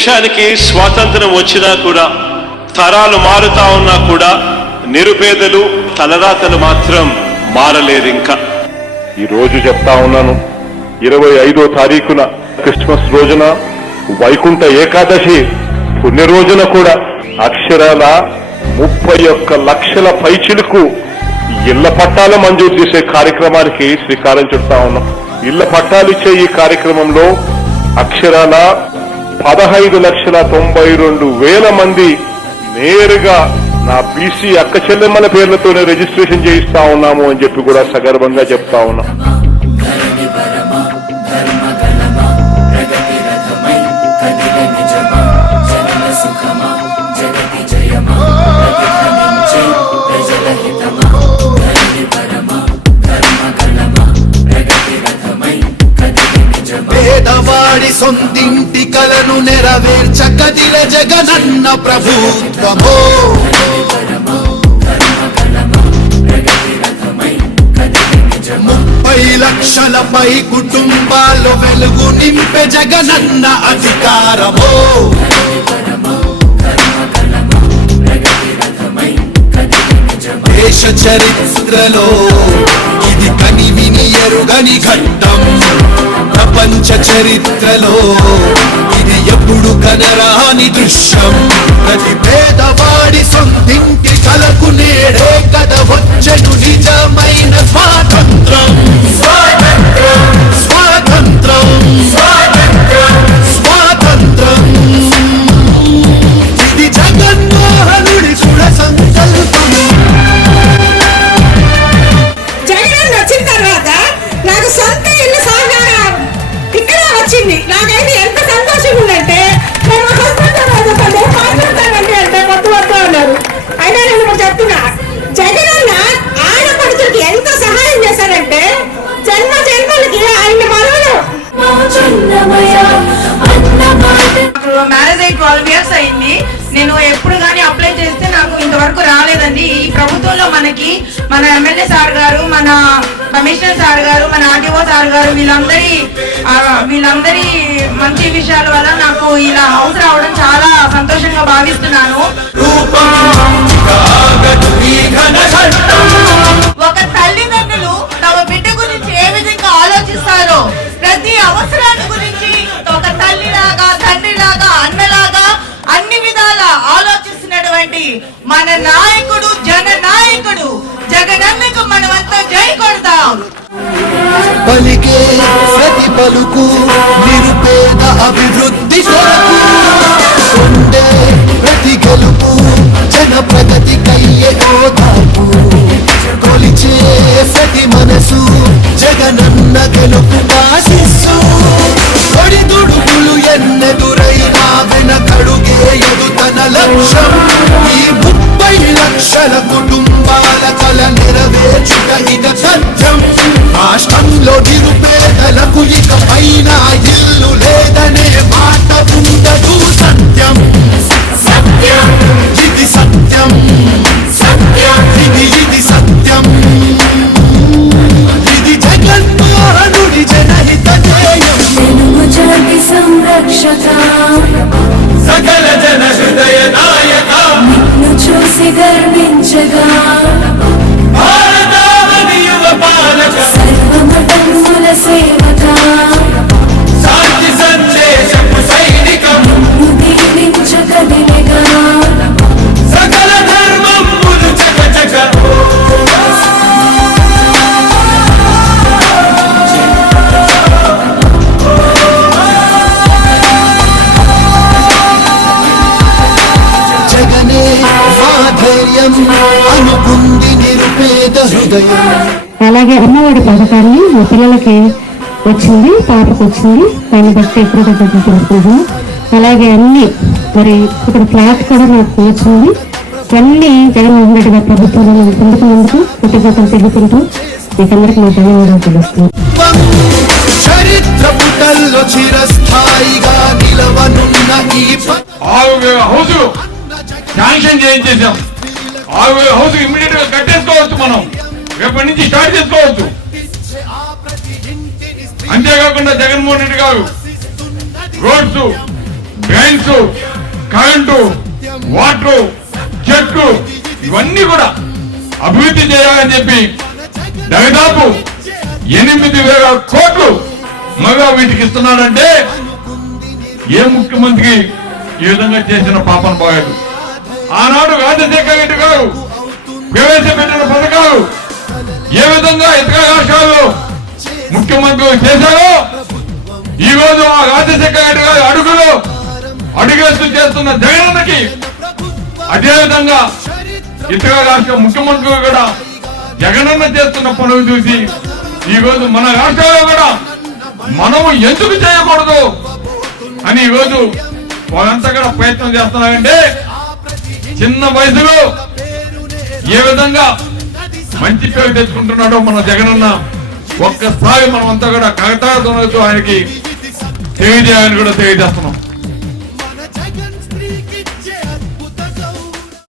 దేశానికి స్వాతంత్రం వచ్చినా కూడా, తరాలు మారుతా ఉన్నా కూడా నిరుపేదలు తలరాతలు మాత్రం మారలేదు. ఇంకా ఈ రోజు చెప్తా ఉన్నాను, 25వ తారీఖున క్రిస్మస్ రోజున వైకుంఠ ఏకాదశి పుణ్య రోజున కూడా అక్షరాల 31 లక్షల పైచిలకు ఇళ్ల పట్టాలు మంజూరు చేసే కార్యక్రమానికి శ్రీకారం చుడతా ఉన్నాం. ఇళ్ల పట్టాలు ఇచ్చే ఈ కార్యక్రమంలో అక్షరాల 15,92,000 మంది నేరుగా నా బీసీ అక్క చెల్లెమ్మల పేర్లతోనే రిజిస్ట్రేషన్ చేయిస్తా ఉన్నాము అని చెప్పి కూడా సగర్వంగా చెప్తా ఉన్నాం. పేదవాడి సొంతింటి కలను నెరవేర్చ కదిల జగనన్న ప్రభుత్వమో. 30 లక్షలపై కుటుంబాలు వెలుగు నింపే జగనన్న అధికారమో. దేశ చరిత్రలో ఇది కని విని ఎరుగని ఘట్టం. ప్రపంచ చరిత్రలో ఇది ఎప్పుడు కనరాని దృశ్యం. ప్రతి పేదవాడి సొంతింటి కలకు నేడే కథ వచ్చెను నిజమైన స్వాతంత్రం. స్వాతంత్రం స్వాతంత్రం స్వాతంత్రం. ఇది జగన్మోహనుడి దృఢ సంకల్పం. జగన్ వచ్చిన తర్వాత నాకు సొంత ఇల్లు సాగారం ఇక్కడ వచ్చింది. నాకైతే ఎంత సంతోషంగా ఉందంటే నేను మాట్లాడతానండి అంటే వద్దు అన్నారు. అయినా నేను చెప్తున్నా, జగనన్న ఆడపడుచులకి ఎంత సహాయం చేశారంటే జన్మ జన్మలకి ఆయన మనవలు. మ్యారేజ్ అయ్యి 12 years అయింది. నేను ఎప్పుడు కానీ అప్లై చేస్తే నాకు ఇంతవరకు రాలేదండి. ఈ ప్రభుత్వంలో మనకి మన ఎమ్మెల్యే సార్ గారు, మన కమిషనర్ సార్ గారు, మన ఆర్టీఓ సార్ గారు వీళ్ళందరి మంచి విషయాల వల్ల నాకు ఇలా హౌస్ రావడం చాలా సంతోషంగా భావిస్తున్నాను. ఒక తల్లిదండ్రులు తమ బిడ్డ గురించి ఏ విధంగా ఆలోచిస్తారో, ప్రతి అవసరాన్ని గురించి ఒక తల్లిలాగా, తండ్రిలాగా, అన్నలాగా అన్ని విధాల ఆలోచిస్తున్నటువంటి మన నాయకుడు, జన నాయకుడు జగనన్నకు మనమంతా జై కొడతాం. పలికే ప్రతి పలుకు నిరుపేద అభివృద్ధి కొరకు. ఉండే ప్రతి గెలుపు జన ప్రగతి కయ్యే ఓదార్పు. కొలిచే ప్రతి మనసు జగనన్న గెలుపు ఆశిస్సు. ఒడిదుడుకులు ఎన్నెదురైనా వెనకడుగే ఎదుతన లక్ష్యం. ఈ 30 లక్షల కుటుంబాల కల నెరవేర్చుట ఇక సత్యం. రాష్ట్రంలో నిరుపేదలకు ఇక పైన ఇల్లు లేదనే మాట ఉండదు. సత్యం సత్యం ఇది సత్యం సత్యం ఇది సత్యం. ఇది జగన్మోహనుడి జనహిత ధ్యేయం. జాతి సంరక్షక సకల జన హృదయ నాయక నిన్ను చూసి గర్వించగా భారతావని యువ పాలక సర్వమతముల సేవక శాంతి సందేశపు సైనికం దీవించ కదిలిగా సకల ధర్మములు చకచక. జగనే మాధైర్యం అనుకుంది నిరుపేద హృదయం. అలాగే అమ్మఒడి పథకాన్ని మా పిల్లలకి వచ్చింది, పాపకు వచ్చింది. దాన్ని బట్టి ఎప్పుడు తెలుసుకుంటున్నాం. అలాగే అన్ని మరి ఇక్కడ ఫ్లాట్ కూడా నాకు వచ్చింది. అన్ని జగన్మోహన్ రెడ్డి గారి ప్రభుత్వంలో నేను పొందుకున్నందుకు కృతజ్ఞతలు తెలుపుకుంటూ మీకందరికీ మా ధన్యవాదాలు తెలుస్తున్నాను. చరిత్ర పుటల్లో చిరస్థాయిగా నిలవనున్న ఈ 6,000 హౌసులు శాంక్షన్ చేయించేసాం. 6,000 హౌస్ ఇమ్మీడియట్ గా కట్టేసుకోవచ్చు. మనం రేపటి నుంచి స్టార్ట్ చేసుకోవచ్చు. అంతేకాకుండా జగన్మోహన్ రెడ్డి గారు రోడ్స్, డ్రైన్స్, కరెంటు, వాటర్, చెట్లు ఇవన్నీ కూడా అభివృద్ధి చేయాలని చెప్పి దాదాపు 8,000 కోట్లు మగా వీటికి ఇస్తున్నాడంటే ఏ ముఖ్యమంత్రికి ఈ విధంగా చేసిన పాపన పోయాడు. ఆనాడు రాజశేఖర రెడ్డి గారు ప్రవేశపెట్టిన పథకాలు ఏ విధంగా ఇతర రాష్ట్రాల్లో ముఖ్యమంత్రులు చేశారో ఈ రోజు ఆ రాజశేఖర రెడ్డి గారి అడుగేస్తూ చేస్తున్న జగనన్నకి అదే విధంగా ఇతర రాష్ట్ర ముఖ్యమంత్రులు కూడా జగనన్న చేస్తున్న పనులు చూసి ఈ రోజు మన రాష్ట్రాల్లో కూడా మనము ఎందుకు చేయకూడదు అని ఈ రోజు వాళ్ళంతా కూడా ప్రయత్నం చేస్తున్నారంటే చిన్న వయసులో ఏ విధంగా మంచి పేరు తెచ్చుకుంటున్నాడో మన జగనన్న ఒక్కసారి మనం అంతా కూడా కగతాడుతూ ఆయనకి తెలియజేయాలని కూడా తెలియజేస్తున్నాం.